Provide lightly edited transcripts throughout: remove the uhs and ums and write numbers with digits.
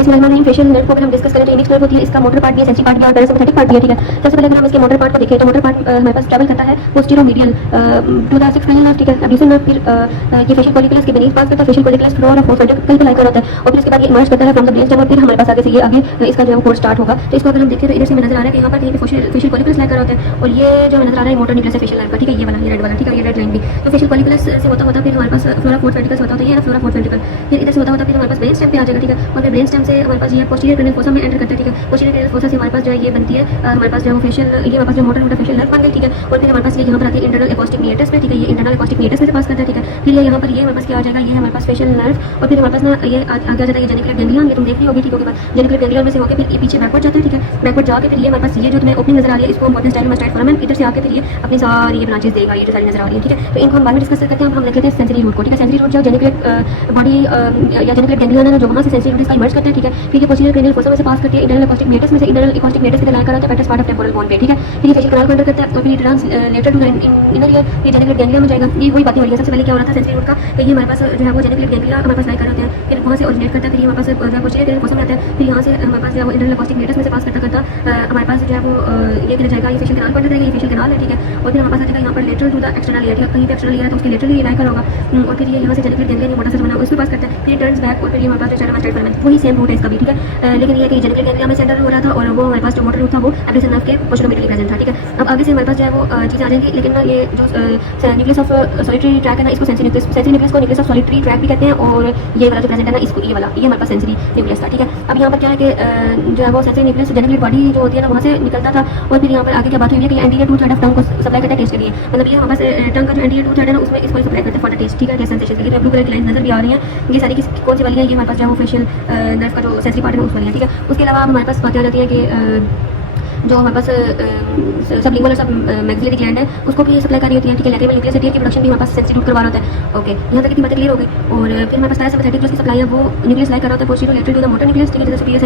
बिस्मिल्लाहिर्रहमानिर्रहीम। Facial nerve को अगर हम डिस्कस करें तो इनिक्स नर्व होती है, इसका मोटर पार्ट भी है, सेंसरी पार्ट भी है और पैरासिम्पैथेटिक पार्ट भी है। ठीक है, सबसे पहले अगर हम इसके मोटर पार्ट को देखें तो मोटर पार्ट हमारे पास ट्रैवल करता है posterior medial to the six cranial nerve. ठीक है, अब्ड्यूसर नर्व फिर ये फेशियल कॉलिकुलस के बेनीथ पास करता है, फेशियल कॉलिकुलस फ्लोर और फोर्थ वर्टिकल पे लाइकर होता है और फिर उसके बाद ये इमर्ज करता है फ्रॉम द ब्रेन स्टेम और फिर हमारे पास आगे से ये आगे इसका जो है कोर्स स्टार्ट होगा। तो इसको अगर हम देखें तो इधर से हमें नजर आ रहा है कि यहाँ पर कहीं पे फेशियल कॉलिकुलस लाइकर होते हैं और ये जो नजर आ रहा है मोटर न्यूक्लियस है फेशियल नर्व का। ठीक है, ये वाला ये रेड वाला। ठीक है, ये रेड लाइन भी तो फेशियल कॉलिकुलस से होता होता फिर हमारे पास फ्लोरा फोर्थ वर्टिकल होता है, ये फ्लोरा फोर्थ वर्टिकल फिर इधर से होता फिर हमारे पास ब्रेन स्टेम पे आ जाएगा। ठीक है, और फिर ब्रेन स्टेम से हमारे पास ये पोस्टीरियर क्रेनियल फोसा में एंटर करता है। ठीक है, पोस्टीरियर क्रेनियल फोसा से हमारे पास जो है ये बनती है हमारे पास जो है फेशियल ये हमारे पास जो मोटर फेशियल नर्व बन गई। ठीक है, और फिर हमारे पास ये यहाँ पर आती है इंटरनल एकॉस्टिक मीएटस में। ठीक है, ये इंटरनल एकॉस्टिक मीएटस में से पास करता है। ठीक है, फिर ये यहाँ पर ये हमारे पास क्या आ जाएगा, ये हमारे पास फेशियल नर्व और फिर हमारे पास ना ये आगे आ जाता है ये जेनिकुलर गैंग्लियन, ये तुम देख रही होगी। ठीक है, जेनिकुलर गैंग्लियन में से होकर फिर ये पीछे बैकवर्ड जाता है। ठीक है, बैकवर्ड जाके फिर ये हमारे पास ये जो तुम्हें ओपनिंग नजर आ रही है इसको हम बोलते हैं स्टाइलोमास्टाइड फोरामेन। इधर से आके फिर ये अपनी सारी ये ब्रांचेस देगा, ये जो सारी नजर आ रही है। ठीक है, तो इनको हम बाद में डिस्कस करते हैं। हम देख लेते हैं सेंसरी रूट को। ठीक है, सेंसरी रूट जो जेनिकुलर बॉडी या जेनिकुलर गैंग्लियन है जो वहाँ से सेंसरी रूट इसका इमर्ज करता है। ठीक है, फिर ये पोस्टीरियर क्रेनियल फोसा में से पास करती है इंटरनल एकॉस्टिक मीएटस में से, इंटरनल एकॉस्टिक मीएटस के लाइन कर आता है पेटस पार्ट ऑफ टेम्पोरल बोन पे। ठीक है, फिर ये फेशियल कैनाल को एंटर करता है और फिर returns later to inner ear, ये जेनिकुलर गैंग्लिया में जाएगा। ये वही बातें हो रही है। सबसे पहले क्या हो रहा था सेंसरी रूट का कि ये हमारे पास जो है वो जेनिकुलर गैंग्लिया हमारे पास लाइन कर होते हैं, फिर वहाँ से ओरिजिनेट करता है, फिर ये हमारे पास पोस्टीरियर क्रेनियल फोसा में आता है, फिर यहाँ से हमारे पास जो है वो इंटरनल एकॉस्टिक मीएटस में से पास करता हमारे पास जो है वो ये किधर जाएगा, ये फेशियल कैनाल को एंटर करेगा, ये फेशियल कैनाल है। ठीक है, और फिर हमारे पास आ जाएगा यहाँ पर lateral to the external ear. ठीक है, कहीं पे एक्सटर्नल ईयर है तो उसके लेटरल ईयर लाइन होगा और फिर ये यहाँ से जेनिकुलर गैंग्लिया मोटा सेल बना उसको पास करता है, फिर टर्न्स बैक और फिर ये हमारे पास जो स्टाइलोमास्टाइड फोरामेन वही सेम रूट है इसका भी। ठीक है, लेकिन ये कि जेनिकुलर गैंग्लिया में सेंटर हो रहा था और वो हमारे पास जो मोटर रूट था वो एब्ड्यूसर नर्व के पोस्टीरियर प्रेजेंट था। ठीक है, अब आगे से हमारे पास जो है वो चीज़ आ जाएंगी, लेकिन ना ये जो न्यूक्लियस ऑफ सॉलिटरी ट्रैक है ना इसको सेंसरी न्यूक्लियस को न्यूक्लियस ऑफ सॉलिटरी ट्रैक भी कहते हैं और ये वाला जो प्रेजेंट है ना इसको ये वाला ये हमारे पास सेंसरी न्यूक्लियस था। ठीक है, अब यहाँ पर क्या है कि जो है वो सेंसरी न्यूक्लियस जेनिकुलर बॉडी जो होती है ना वहाँ से निकलता था और फिर यहाँ पर आगे क्या बात हुई है कि anterior two third of tongue को सप्लाई करता है टेस्ट के लिए। मतलब ये हमारे पास टंग का जो एंटीरियर टू थर्ड है ना उसमें इसको सप्लाई करते हैं फॉर द टेस्ट। ठीक है, टेस्ट सेंसेशन के लिए ब्लू कलर की लाइन नजर भी आ रही है, ये सारी कौन सी वाली है, ये हमारे पास जो है वो फेशियल नर्व का जो सेंसरी पार्ट है उस वाली है। ठीक है, उसके अलावा हमारे पास बातें आ जाती है कि जो हमारे पास सबलिंगुअल और सब मैक्सिलरी ग्लैंड है उसको भी सप्लाई करी होती है। ठीक है, लैक्रिमल न्यूक्लियस की प्रोडक्शन भी हमारे पास सेंसरी रूट करवा होता है। ओके, यहाँ तक कितनी बातें क्लियर हो गई। और फिर हमारे पास पैरासिम्पैथेटिक जो इसकी सप्लाई है वो न्यूक्लियस लाइक कर रहा होता है posterior lateral to the motor nucleus. ठीक है, जैसे सुपीरियर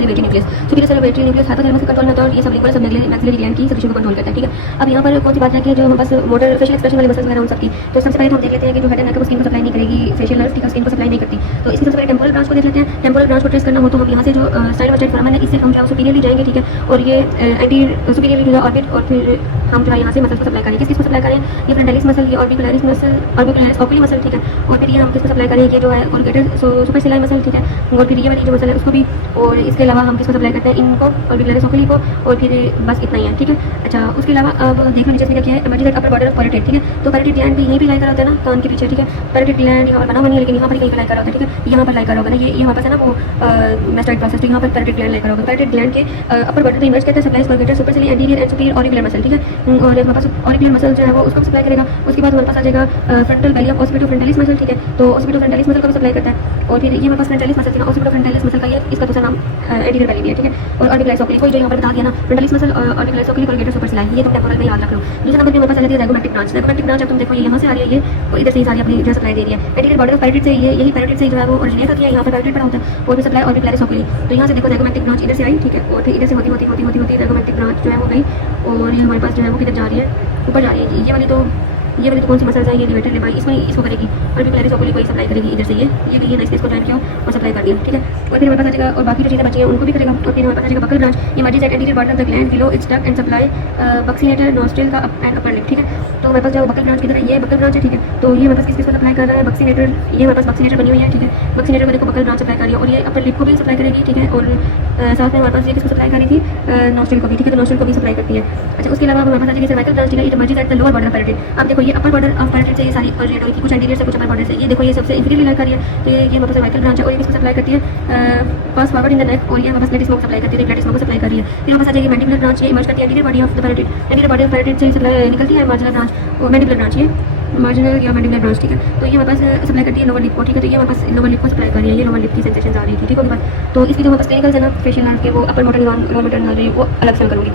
सेरेब्रेटरी न्यूक्लियस हाइपोथैलेमस से कंट्रोल होता है और ये सबलिंगुअल और सब मैक्सिलरी ग्लैंड की सेक्रेशन को कंट्रोल करता है। ठीक है, अब यहाँ पर कौन सी बात है कि जो हमारे पास मोटर फेशियल एक्सप्रेशन वाले मसल्स वगैरह उन सबकी, तो सबसे पहले हम देख लेते हैं कि जो हेड एंड नेक है स्किन को सप्लाई नहीं करेगी फेशियल नर्व। ठीक है, स्किन को सप्लाई नहीं करती, तो इसकी सबसे पहले टेम्पोरल ब्रांच को देख लेते हैं। टेम्पोरल ब्रांच को ट्रेस करना हो तो हम यहाँ से जो स्टाइलोमास्टाइड फोरामेन है इससे हम जो सुपीरियरली जाएंगे। ठीक है, और ये anti superiorly to the orbit और फिर हम जो है यहाँ से मसल को सप्लाई करेंगे। किसको सप्लाई करें, ये फ्रंटालिस मसल, ये ऑर्बिकुलरिस मसल, ऑर्बिकुलरिस ओकुली मसल। ठीक है, और फिर ये हम किसको सप्लाई करें, ये जो है कोलगेटेड सुपरसिलाई मसल। ठीक है, और फिर ये वाली जो मसल है उसको भी, और इसके अलावा हम किसको सप्लाई करते हैं, इनको ऑर्बिकुलरिस ओकुली को, और फिर बस इतना ही है। ठीक है, अच्छा उसके अलावा अब देखो नीचे से क्या किया है, इमेजिन अपर बॉर्डर ऑफ पैराइट। ठीक है, तो पैराइट ग्लैंड भी यहीं पे लाई कर होता है ना कान के पीछे। ठीक है, पैराइट ग्लैंड यहाँ पर बना हुआ नहीं है लेकिन यहाँ पर कहीं पर लाई कर होता है। ठीक है, यहाँ पर लाई कर होगा ना, ये हमारे पास है ना वो मेस्टाइड प्रोसेस। तो यहाँ पर पैराइट ग्लैंड लाई कर होगा। पैराइट ग्लैंड के अपर बॉर्डर तो इमर्ज करता है supplies corrugator supercilii anterior and superior auricular muscle. ठीक है, और हमारे पास ऑरिकुलर मसल जो है वो उसको सप्लाई करेगा। उसके बाद हमारे पास आ जाएगा frontal belly of occipito frontalis muscle. ठीक है, तो ऑसिपिटो फ्रंटालिस मसल को भी सप्लाई करता है और फिर ये हमारे पास फ्रंटालिस मसल था, ऑसिपिटो फ्रंटालिस मसल का ये इसका दूसरा नाम एंटीरियर बेली भी है। ठीक है, और ऑर्बिकुलरिस ओकुली कोई जो यहाँ पर बता दिया ना फ्रंटालिस मसल और ऑर्बिकुलरिस ओकुली कोलगेटेड सुपरसिलाई, ये तुम टेम्पोरल में याद रख लो। दूसरा नंबर पे हमारे पास आ जाती है ज़ाइगोमैटिक ब्रांच। ज़ाइगोमैटिक ब्रांच अब तुम देखो ये यहाँ से आ रही है, ये और इधर से ही सारी अपनी जो सप्लाई दे रही है एंटीरियर बॉर्डर ऑफ पैराइट से, ये यही पैराइट से जो है वो ओरिजिनेट होती है, यहाँ पर पैराइट पड़ा होता है और फिर सप्लाई ऑर्बिकुलरिस ओकुली। तो यहाँ से देखो ज़ाइगोमैटिक ब्रांच इधर से आई। ठीक है, और फिर इधर से होती ज़ाइगोमैटिक ब्रांच जो है वो गई और ये हमारे पास जो है वो किधर जा रही है, ऊपर जा रही है। ये वाली तो कौन सी मसल्स है, ये लिवेटर लिबाई, इसमें इसको करेगी और भी प्लेरिस ओकुली को ही सप्लाई करेगी इधर से ये भी ना इसको ज्वाइन किया और सप्लाई कर दिया। ठीक है, और फिर हमारे पास आ जाएगा और बाकी जो चीज़ें बची हैं उनको भी करेगा। और फिर हमारे पास आ जाएगा बकल ब्रांच, ये merges set anterior border of the gland below it's duct and supply buccinator nostril का अप एंड अपर लिप। ठीक है, तो हमारे पास जो बकल ब्रांच किधर है, ये बकल ब्रांच है। ठीक है, तो ये हमारे पास किसको सप्लाई कर रहा है, बक्सीनेटर, ये हमारे पास बक्सीनेटर बनी हुई है। ठीक है, बक्सीनेटर को देखो बकल ब्रांच सप्लाई कर रही है और ये अपर लिप को भी सप्लाई करेगी। ठीक है, और साथ में हमारे पास ये किसको सप्लाई करी थी, नोस्ट्रिल को भी। ठीक है, तो नोस्ट्रिल को भी सप्लाई करती है। अच्छा उसके अलावा हमारे पास आ जाएगी सर्वाइकल ब्रांच। ठीक है, ये merges at the lower border of parotid. अब देखो ये अपर बॉर्डर ऑफ पैराइट से ये सारी ओरिजिनेट हुई थी, कुछ एंटीरियर से कुछ अपर बॉर्डर से। ये देखो ये सबसे इंफीरियर लाइक कर रही है, तो ये हमारे पास सर्वाइकल ब्रांच है और ये किसको सप्लाई करती है, पास फॉरवर्ड इन द नेक, और ये हमारे पास लेटिस्मो सप्लाई करती है, लेटिस्मो को सप्लाई कर रही है। फिर हमारे पास आ जाएगी मैंडिबुलर ब्रांच, ये इमर्ज करती है anterior body of the parotid, anterior body of parotid से सप्लाई निकलती है मार्जिनल ब्रांच और मैंडिबुलर ब्रांच, ये मार्जिनल या मैंडिबुलर ब्रांच। ठीक है, तो ये हमारे पास सप्लाई करती है लोअर लिप को। ठीक है, तो ये हमारे पास लोअर लिप को सप्लाई कर रही है, ये लोअर लिप की सेंसेशन आ रही थी। ठीक है, तो इसकी जो हमारे पास क्लिनिकल्स है ना फेशियल नर्व के वो upper motor neuron lower motor neuron वो अलग से करूँगी।